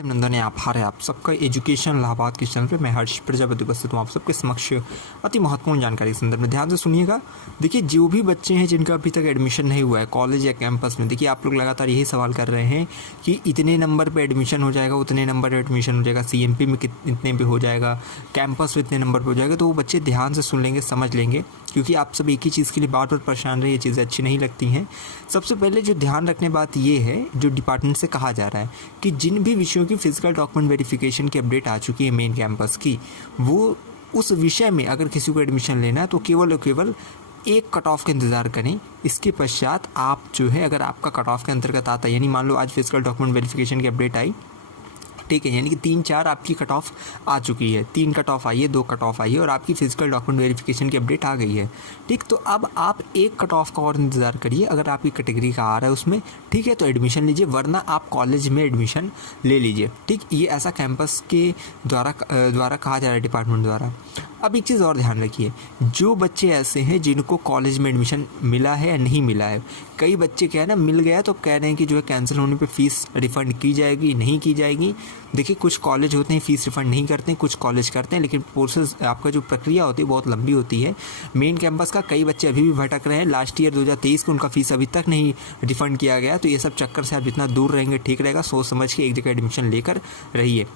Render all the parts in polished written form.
अभिनंदन है, आभार है आप सबका एजुकेशन इलाहाबाद के चैनल पे। मैं हर्ष प्रजापति उपस्थित हूँ आप सबके समक्ष अति महत्वपूर्ण जानकारी के संदर्भ में। ध्यान से सुनिएगा। देखिए, जो भी बच्चे हैं जिनका अभी तक एडमिशन नहीं हुआ है कॉलेज या कैंपस में, देखिए आप लोग लगातार यही सवाल कर रहे हैं कि इतने नंबर पर एडमिशन हो जाएगा, उतने नंबर पर एडमिशन हो जाएगा, CMP में इतने पे हो जाएगा, कैंपस में इतने नंबर पर हो जाएगा। तो वो बच्चे ध्यान से सुन लेंगे, समझ लेंगे, क्योंकि आप सब एक ही चीज़ के लिए बार बार परेशान रहे, ये चीज़ें अच्छी नहीं लगती हैं। सबसे पहले जो ध्यान रखने बात ये है, जो डिपार्टमेंट से कहा जा रहा है कि जिन भी विषयों की फिजिकल डॉक्यूमेंट वेरिफिकेशन की अपडेट आ चुकी है मेन कैंपस की, वो उस विषय में अगर किसी को एडमिशन लेना है तो केवल और केवल एक कट ऑफ का इंतज़ार करें। इसके पश्चात आप जो है, अगर आपका कट ऑफ के अंतर्गत आता है, यानी मान लो आज फिजिकल डॉक्यूमेंट वेरिफिकेशन की अपडेट आई, ठीक है, यानी कि 3-4 आपकी कट ऑफ आ चुकी है, 3 कट ऑफ आई है, 2 कट ऑफ आई है और आपकी फिजिकल डॉक्यूमेंट वेरिफिकेशन की अपडेट आ गई है। ठीक, तो अब आप एक कट ऑफ का और इंतज़ार करिए। अगर आपकी कैटेगरी का आ रहा है उसमें, ठीक है, तो एडमिशन लीजिए, वरना आप कॉलेज में एडमिशन ले लीजिए। ठीक, ये ऐसा कैंपस के द्वारा कहा जा रहा है, डिपार्टमेंट द्वारा। अब एक चीज़ और ध्यान रखिए, जो बच्चे ऐसे हैं जिनको कॉलेज में एडमिशन मिला है या नहीं मिला है, कई बच्चे क्या है ना, मिल गया तो कह रहे हैं कि जो है कैंसिल होने पे फ़ीस रिफ़ंड की जाएगी, नहीं की जाएगी। देखिए, कुछ कॉलेज होते हैं फ़ीस रिफ़ंड नहीं करते हैं, कुछ कॉलेज करते हैं, लेकिन प्रोसेस आपका जो प्रक्रिया होती है बहुत लंबी होती है। मेन कैंपस का कई बच्चे अभी भी भटक रहे हैं, लास्ट ईयर 2023 को उनका फ़ीस अभी तक नहीं रिफ़ंड किया गया। तो ये सब चक्कर से आप जितना दूर रहेंगे ठीक रहेगा। सोच समझ के एक जगह एडमिशन लेकर रहिए।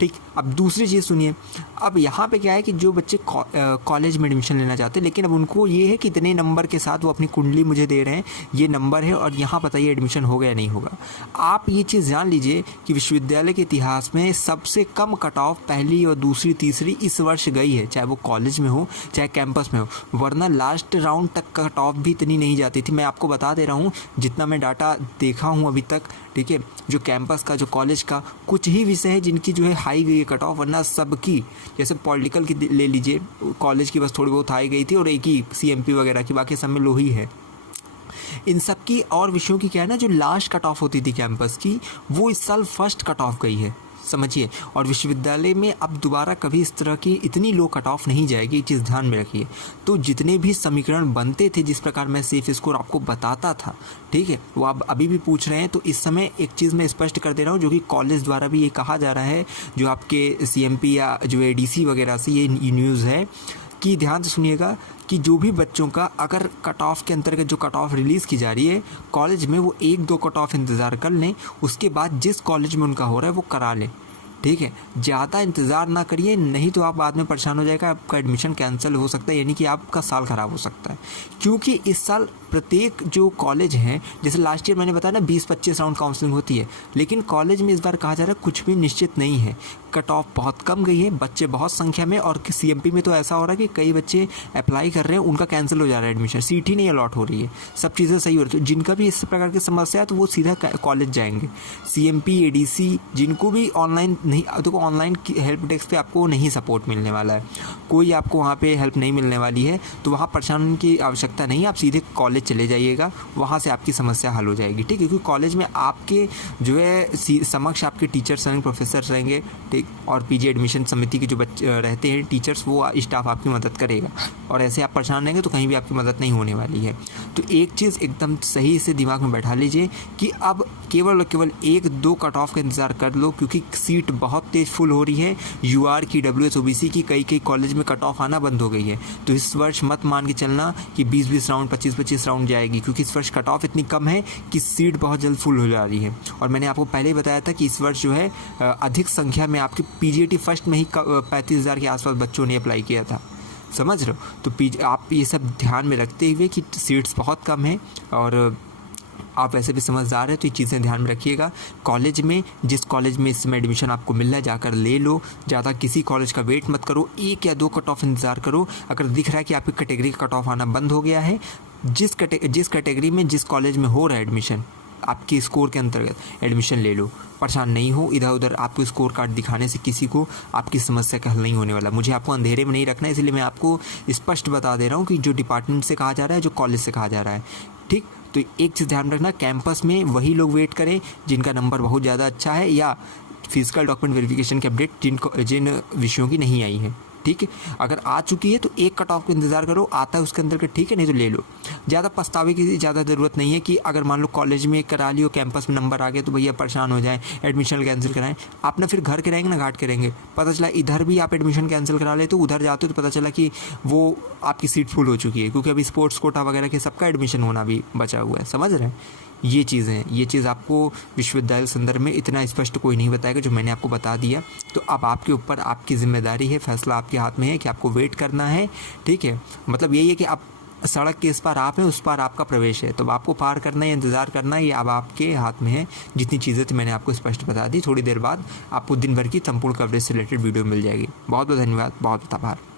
ठीक, अब दूसरी चीज़ सुनिए। अब यहाँ पे क्या है कि जो बच्चे कॉलेज में एडमिशन लेना चाहते हैं, लेकिन अब उनको ये है कि इतने नंबर के साथ वो अपनी कुंडली मुझे दे रहे हैं, ये नंबर है और यहाँ बताइए एडमिशन हो गया या नहीं होगा। आप ये चीज़ जान लीजिए कि विश्वविद्यालय के इतिहास में सबसे कम कट ऑफ पहली और दूसरी तीसरी इस वर्ष गई है, चाहे वो कॉलेज में हो चाहे कैंपस में हो, वरना लास्ट राउंड तक कट ऑफ भी इतनी नहीं जाती थी। मैं आपको बता दे रहा हूँ, जितना मैं डाटा देखा हूँ अभी तक, ठीक है, जो कैंपस का, जो कॉलेज का, कुछ ही विषय है जिनकी जो है हाई गई है कट ऑफ, वरना सबकी, जैसे पॉलिटिकल की ले लीजिए, कॉलेज की बस थोड़ी बहुत हाई गई थी और एक ही CMP वगैरह की, बाकी सब में लो ही है। इन सब की और विषयों की क्या है ना, जो लास्ट कट ऑफ होती थी कैंपस की, वो इस साल फर्स्ट कट ऑफ गई है, समझिए। और विश्वविद्यालय में अब दोबारा कभी इस तरह की इतनी लो कट ऑफ नहीं जाएगी, ये चीज़ ध्यान में रखिए। तो जितने भी समीकरण बनते थे, जिस प्रकार मैं सेफ स्कोर आपको बताता था, ठीक है, वो आप अभी भी पूछ रहे हैं। तो इस समय एक चीज़ मैं स्पष्ट कर दे रहा हूँ, जो कि कॉलेज द्वारा भी ये कहा जा रहा है, जो आपके CMP या जो ADC वगैरह से ये न्यूज़ है, कि ध्यान से सुनिएगा कि जो भी बच्चों का अगर कट ऑफ के अंतर्गत जो कट ऑफ रिलीज़ की जा रही है कॉलेज में, वो 1-2 कट ऑफ इंतज़ार कर लें, उसके बाद जिस कॉलेज में उनका हो रहा है वो करा लें। ठीक है, ज़्यादा इंतज़ार ना करिए, नहीं तो आप बाद में परेशान हो जाएगा, आपका एडमिशन कैंसिल हो सकता है, यानी कि आपका साल ख़राब हो सकता है। क्योंकि इस साल प्रत्येक जो कॉलेज हैं, जैसे लास्ट ईयर मैंने बताया ना 20-25 राउंड काउंसलिंग होती है, लेकिन कॉलेज में इस बार कहा जा रहा है कुछ भी निश्चित नहीं है। कट ऑफ बहुत कम गई है, बच्चे बहुत संख्या में, और CMP में तो ऐसा हो रहा है कि कई बच्चे अप्लाई कर रहे हैं, उनका कैंसिल हो जा रहा है एडमिशन, सीट ही नहीं अलॉट हो रही है, सब चीज़ें सही हो रही है। तो जिनका भी इस प्रकार की समस्या है तो वो सीधा कॉलेज जाएंगे। CMP ADC जिनको भी ऑनलाइन नहीं, देखो ऑनलाइन हेल्प डेस्क पे आपको नहीं सपोर्ट मिलने वाला है, कोई आपको वहाँ पे हेल्प नहीं मिलने वाली है, तो वहाँ परेशान होने की आवश्यकता नहीं है। आप सीधे कॉलेज चले जाइएगा, वहाँ से आपकी समस्या हल हो जाएगी। ठीक है, क्योंकि कॉलेज में आपके जो है समक्ष आपके टीचर्स रहेंगे, प्रोफेसर रहेंगे, ठीक, और PG एडमिशन समिति के जो बच्चे रहते हैं टीचर्स, वो स्टाफ आपकी मदद करेगा। और ऐसे आप परेशान रहेंगे तो कहीं भी आपकी मदद नहीं होने वाली है। तो एक चीज़ एकदम सही से दिमाग में बैठा लीजिए कि अब केवल और केवल 1-2 कट ऑफ का इंतज़ार कर लो, क्योंकि सीट बहुत तेज़ फुल हो रही है। UR की, WS OBC की कई कॉलेज में कट ऑफ आना बंद हो गई है। तो इस वर्ष मत मान के चलना कि 20-20 राउंड, 25-25 राउंड जाएगी, क्योंकि इस वर्ष कट ऑफ इतनी कम है कि सीट बहुत जल्द फुल हो जा रही है। और मैंने आपको पहले ही बताया था कि इस वर्ष जो है अधिक संख्या में आपके PGAT फर्स्ट में ही 35,000 के आसपास बच्चों ने अप्लाई किया था, समझ रहे हो। तो आप ये सब ध्यान में रखते हुए कि सीट्स बहुत कम हैं और आप वैसे भी समझदार हैं, तो ये चीज़ें ध्यान में रखिएगा। कॉलेज में, जिस कॉलेज में इसमें एडमिशन आपको मिल रहा है जाकर ले लो, ज़्यादा किसी कॉलेज का वेट मत करो, 1 या 2 कट ऑफ इंतज़ार करो। अगर दिख रहा है कि आपकी कैटेगरी का कट ऑफ आना बंद हो गया है, जिस कैटेगरी में जिस कॉलेज में हो रहा है एडमिशन, आपके स्कोर के अंतर्गत एडमिशन ले लो, परेशान नहीं हो। इधर उधर आपको स्कोर कार्ड दिखाने से किसी को आपकी समस्या का हल नहीं होने वाला। मुझे आपको अंधेरे में नहीं रखना है, इसलिए मैं आपको स्पष्ट बता दे रहा हूँ कि जो डिपार्टमेंट से कहा जा रहा है, जो कॉलेज से कहा जा रहा है। ठीक, तो एक चीज़ ध्यान रखना, कैंपस में वही लोग वेट करें जिनका नंबर बहुत ज़्यादा अच्छा है, या फिजिकल डॉक्यूमेंट वेरिफिकेशन की अपडेट जिन विषयों की नहीं आई है। ठीक है। अगर आ चुकी है तो एक कट ऑफ का इंतज़ार करो, आता है उसके अंदर के ठीक है, नहीं तो ले लो। ज़्यादा पछतावे की ज़्यादा ज़रूरत नहीं है कि अगर मान लो कॉलेज में करा लियो, कैंपस में नंबर आ गए तो भैया परेशान हो जाएं, एडमिशन कैंसिल कराएं। आप ना फिर घर के रहेंगे ना घाट के रहेंगे, पता चला इधर भी आप एडमिशन कैंसिल करा लेते हो, उधर जाते हो तो पता चला कि वो आपकी सीट फुल हो चुकी है, क्योंकि अभी स्पोर्ट्स कोटा वगैरह के सबका एडमिशन होना भी बचा हुआ है। समझ रहे हैं? ये चीज़ें हैं, ये चीज़ आपको विश्वविद्यालय संदर्भ में इतना स्पष्ट कोई नहीं बताएगा जो मैंने आपको बता दिया। तो अब आपके ऊपर आपकी जिम्मेदारी है, फैसला आपके हाथ में है कि आपको वेट करना है, ठीक है। मतलब यही है कि आप सड़क के इस पार आप हैं, उस पार आपका प्रवेश है, तो आपको पार करना है, इंतज़ार करना है, ये अब आपके हाथ में है। जितनी चीज़ें थी मैंने आपको स्पष्ट बता दी। थोड़ी देर बाद आपको दिन भर की संपूर्ण कवरेज से रिलेटेड वीडियो मिल जाएगी। बहुत बहुत धन्यवाद, बहुत बहुत आभार।